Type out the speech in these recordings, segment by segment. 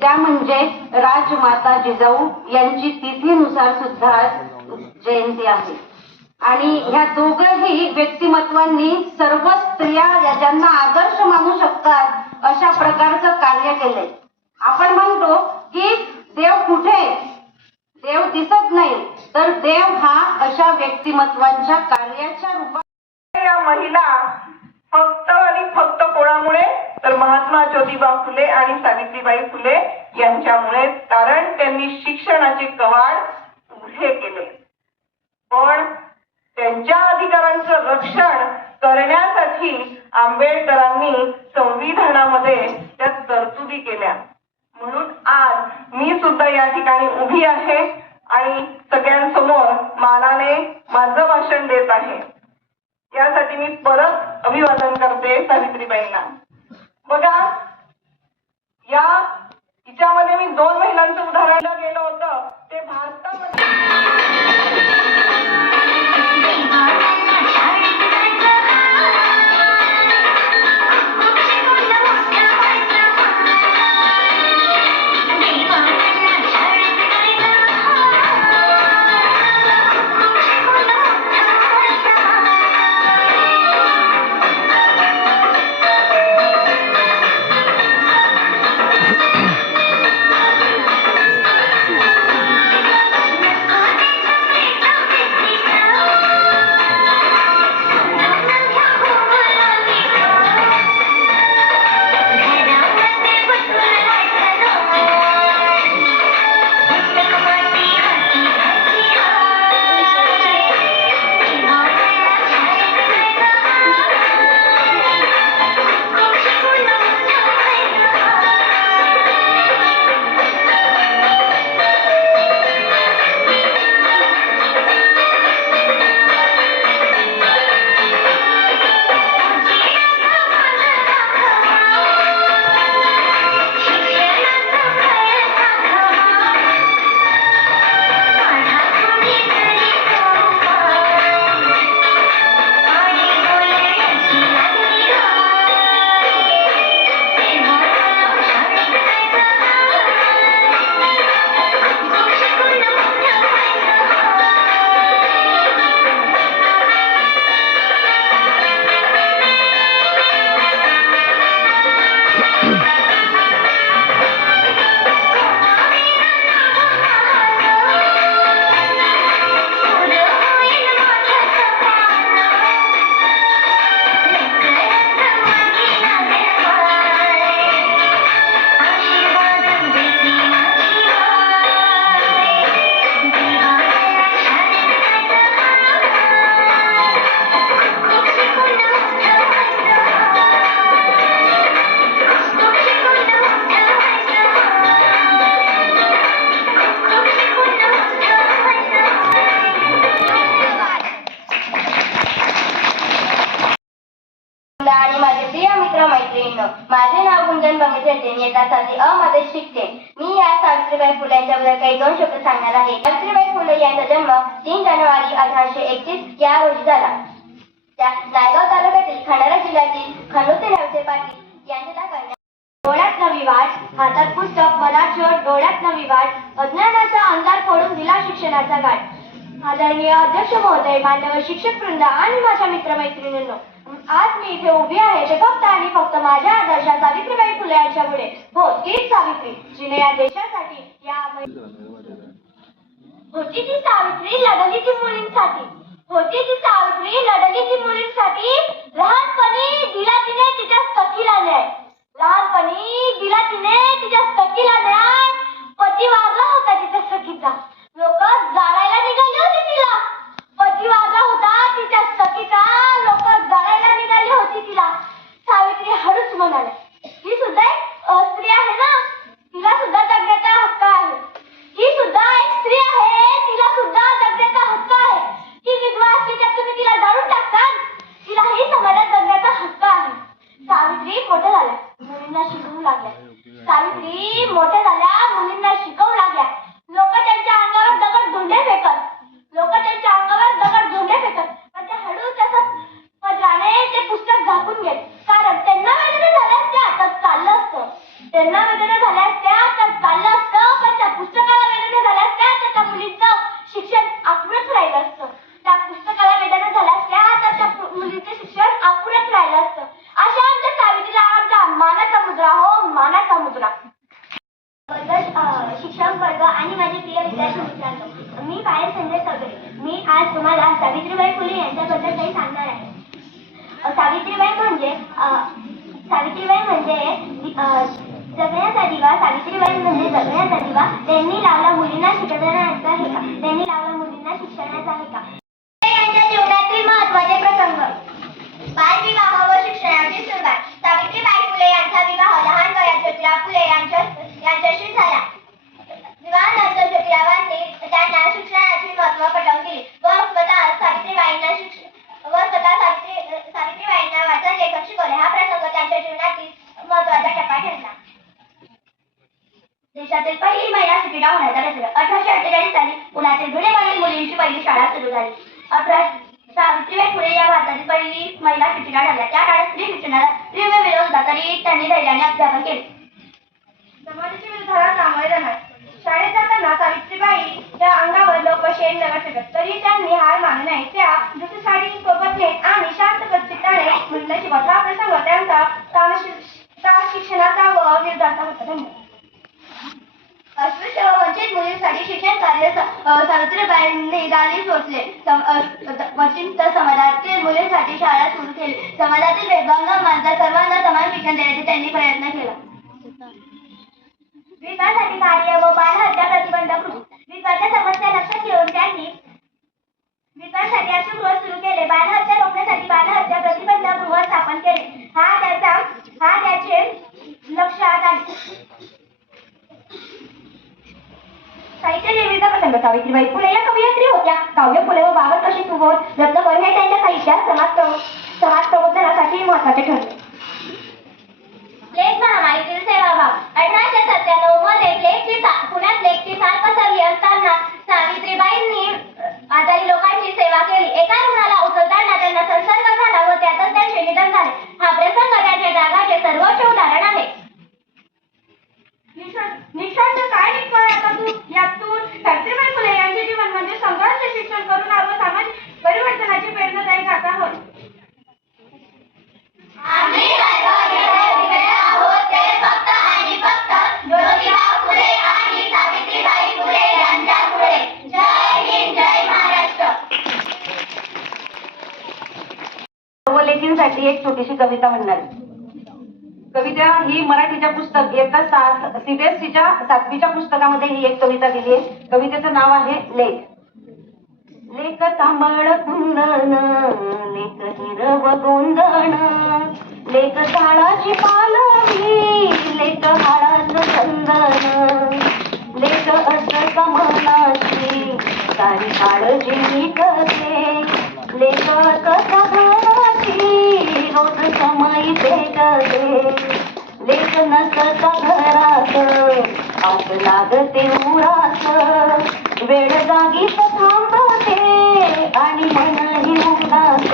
त्या म्हणजे राजमाता जिजाऊ यांची तिथीनुसार सुद्धा जयंती आहे। आणि ह्या दोघही व्यक्तिमत्वांनी सर्व स्त्रिया ज्यांना आदर्श मानू शकतात अशा प्रकारचं कार्य केले। आपण म्हणतो की देव कुठे, देव दिसत नाही, तर देव हा अशा व्यक्तिमत्वांच्या कार्याच्या रूपात। या महिला फक्त आणि फक्त कोणामुळे, तर महात्मा ज्योतिबा फुले आणि सावित्रीबाई फुले यांच्यामुळे, कारण त्यांनी शिक्षणाचे कवाड उघडे केले। पण त्यांच्या अधिकारांचं रक्षण करण्यासाठी आंबेडकरांनी संविधानामध्ये त्या तरतुदी केल्या। म्हणून आज मी सुद्धा या ठिकाणी उभी आहे आणि सगळ्यांसमोर मानाने माझं भाषण देत आहे। यासाठी मी परत अभिवादन करते सावित्रीबाईंना। बघा, या हिच्यामध्ये मी 2 महिलांचं उदाहरण गेलं होतं, ते भारतामध्ये आणि माझे प्रिय मित्र मैत्रिणींनो, माझे नाव गुंजन बंगेचे, इयत्ता 7वी अ मध्ये शिकते। मी या सावित्रीबाई फुले यांच्याबद्दल काही 2 शब्द सांगणार आहे। सावित्रीबाई फुले यांचा जन्म 3 जानेवारी 1831 या रोजी झाला। त्या नायगाव तालुक्यातील खंडाळा जिल्ह्यातील खंडोते रावचे पाटील यांच्या कन्या। डोळ्यात नवी वाट, हातात पुस्तक, मनात शोध, डोळ्यात नवी वाट, अज्ञानाचा अंधार फोडून दिला शिक्षणाचा घाट। आदरणीय अध्यक्ष महोदय, मान्यवर शिक्षक वृंद आणि माझ्या मित्रमैत्रिणींनो, आज मी इथे उभी आहे ते फक्त आणि फक्त माझ्या आदर्शा सावित्रीबाई फुले यांच्यामुळे। हो, तीच सावित्री जिने या देशासाठी होती ती सावित्री लढली ती मुलींसाठी, होती ती सावित्री लढली ती मुलींसाठी। लहानपणी दिला तिने तिच्या सखीला न्याय, लहानपणी दिला तिने तिच्या सखीला न्याय। पती वारला होता तिच्या सखीचा, लोक जाळायला निघाली होती तिला। पती वारला होता तिच्या सखीचा, लोक जाळायला निघाली होती तिला। सावित्री हळूच म्हणाली, ही सुद्धा एक स्त्री आहे ना, तिला सुद्धा जगण्याचा हक्क आहे। ही सुद्धा एक स्त्री आहे, तिला सुद्धा जगण्याचा हक्क आहे। ती विधवा असली तर तुम्ही तिला जाळून टाकताल, तिलाही समाजात जगण्याचा हक्क आहे। सावित्री मोठ्या झाल्या, मुलींना शिकवू लागल्या। सावित्री मोठ्या झाल्या, मुलींना शिकवू लागल्या। सावित्रीबाई फुले यांच्याबद्दल काही सांगणार आहे. सावित्रीबाई म्हणजे जगण्याचा दिवा. सावित्रीबाई म्हणजे जगण्याचा दिवा. त्यांनी लावला मुलींना शिक्षणाचा हेका. त्यांनी लावला मुलींना शिक्षणाचा हेका. यांच्या जीवनातील महत्त्वाचे प्रसंग. बालविवाह व शिक्षणाची सुरुवात. सावित्रीबाई फुले यांचा विवाह लहान वयात ज्योतिराव फुले यांच्याशी झाला. विवाहानंतर ज्योतिरावांनी त्यांना शिक्षणाची महत्त्व पटवून दिली व स्वतः सावित्रीबाईंना वाचन लेखन शिकवले. हा प्रसंग त्यांच्या जीवनातील महत्त्वाचा टप्पा ठरला. देशातील पहिली महिला शिक्षिका होण्याचा प्रसंग. 1848 साली पुण्यातील भिडेवाडील मुलींची पहिली शाळा सुरू झाली. सावित्रीबाई फुले या भारतातील पहिली महिला शिक्षिका ठरल्या. त्या काळात स्त्री शिक्षणाला तीव्र विरोध होता, तरी त्यांनी धैर्याने अध्यापन केले. समाजाच्या विरोधाला सामोरे जाणार. शाळेत जाताना सावित्रीबाईच्या अंगावर लोक शेण दगड फेकत, तरी त्यांनी हार मानली नाही. त्या दुसरी सोबत नेत आणि शांत चित्ताने मुलींना शिकवत. हा प्रसंग त्यांचा शिक्षणाचा व विरोधाचा होता. अस्पृश्य व वंचित मुलींसाठी शिक्षण कार्य सावित्रीबाईंनी गाली सोसले. वंचित समाजातील मुलींसाठी शाळा सुरू केली. समाजातील भेदभाव न मानता सर्वांना समान शिक्षण देण्याचा त्यांनी प्रयत्न केला. विधवांसाठी कार्य व बालहत्या प्रतिबंधक कृती. विधवांच्या समस्या लक्षात घेऊन त्यांनी विधवांसाठी आश्रमगृह सुरू केले. बालहत्या रोखण्यासाठी बालहत्या प्रतिबंधक गृह स्थापन केले. हा त्याचे लक्षात आले. साहित्य निर्मितीचा प्रसंग. सावित्रीबाई फुले या कवयित्री होत्या. काव्य फुले व बाबत कशी सुबोध रत्नकर हे त्यांच्या साहित्यात समाज प्रबोधनासाठी महत्त्वाचे ठरले. लेख महामारीतील सेवाभाव. 1897 मध्ये पुण्यात लेखची साथ पसरली असताना सावित्रीबाईंनी आजारी लोकांची सेवा केली. एका रुग्णाला उचलताना त्यांना संसर्ग झाला व त्यातच त्यांचे निधन झाले. हा प्रसंग त्यांच्या त्यागाचे सर्वोच्च उदाहरण आहे. निष्कर्ष काय निघतोय आता यातून? सावित्रीबाई फुले यांचे जीवन म्हणजे संघर्ष, शिक्षण, करुणा व सामाजिक परिवर्तनाची प्रेरणादायी गाथा होय. आम्ही आहोत ते फक्त आणि फक्त ज्योतिराव फुले आणि सावित्रीबाई फुले यांच्या पुढे. जय हिंद, जय महाराष्ट्र. लेखींसाठी एक छोटीशी कविता म्हणणार. कविता ही मराठीच्या पुस्तक इयत्ता CBSEच्या 7वीच्या पुस्तकामध्ये ही एक कविता दिली आहे. कवितेचं नाव आहे लेख. लेख तांबळ कुंदन, लेख हिरव गोंदण, लेख झाडाची पालवी, लेख हाडाचं चंदन, लेख असं कमलाची सारी काळजी नीटते, लेख कसा घराची रोज समय पेटते, लेख नसता घरात आग लागते उरास, वेळ जागीच थांबते आणि मनही उदास,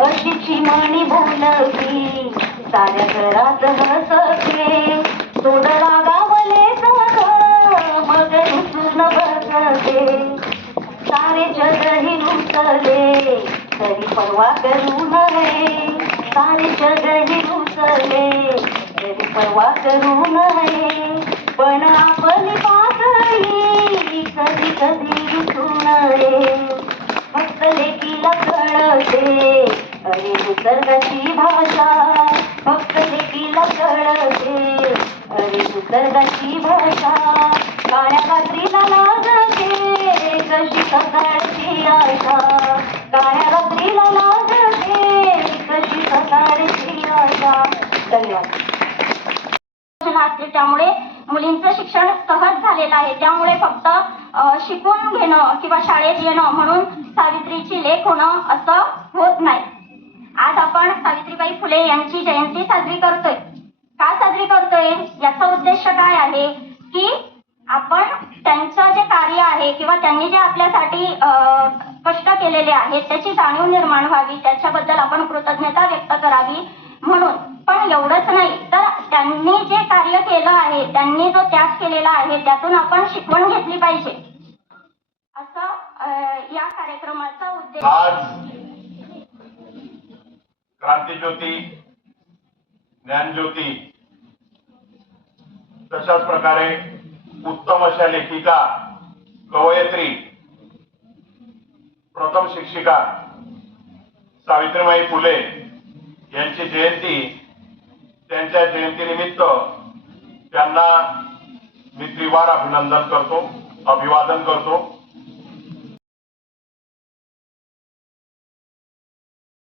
अशी चिमणी बोलती साऱ्या घरात हसते, तोड रागावले मग रुसून बसते, सारे जगही रुसले तरी परवा करू नये, सारे जगही रुसले तरी परवा करू नये, पण आपण पातळी कधी कधी रुसू नये, फक्त लेकीला कळते अरे निसर्गाची भाषा, फक्त लेकीला कळते अरे निसर्गाची भाषा, काळ्या रात्रीला लागते कशी सकाळची आशा, काळ्या रात्रीला लागते कशी सकाळची आशा. धन्यवाद. असते त्यामुळे मुलींचं शिक्षण सहज झालेलं आहे. त्यामुळे फक्त शिकून घेणं किंवा शाळेत येणं म्हणून सावित्रीची लेख होणं असं होत नाही. आज आपण सावित्रीबाई फुले यांची जयंती साजरी करतोय. का साजरी करतोय याचा उद्देश काय आहे की आपण त्यांचं जे कार्य आहे किंवा त्यांनी जे आपल्यासाठी कष्ट केलेले आहेत त्याची जाणीव निर्माण व्हावी, त्याच्याबद्दल आपण कृतज्ञता व्यक्त करावी म्हणून. पण एवढंच नाही तर त्यांनी जे कार्य केलं आहे, त्यांनी जो त्याग केलेला आहे त्यातून आपण शिकवण घेतली पाहिजे असं या कार्यक्रमाचा उद्देश. आज क्रांतीज्योती, ज्ञानज्योती, तशाच प्रकारे उत्तम अशा लेखिका, कवयित्री प्रथम शिक्षिका सावित्रीबाई फुले यांची जयंती, त्यांच्या जयंतीनिमित्त त्यांना मी त्रिवार अभिवादन करतो.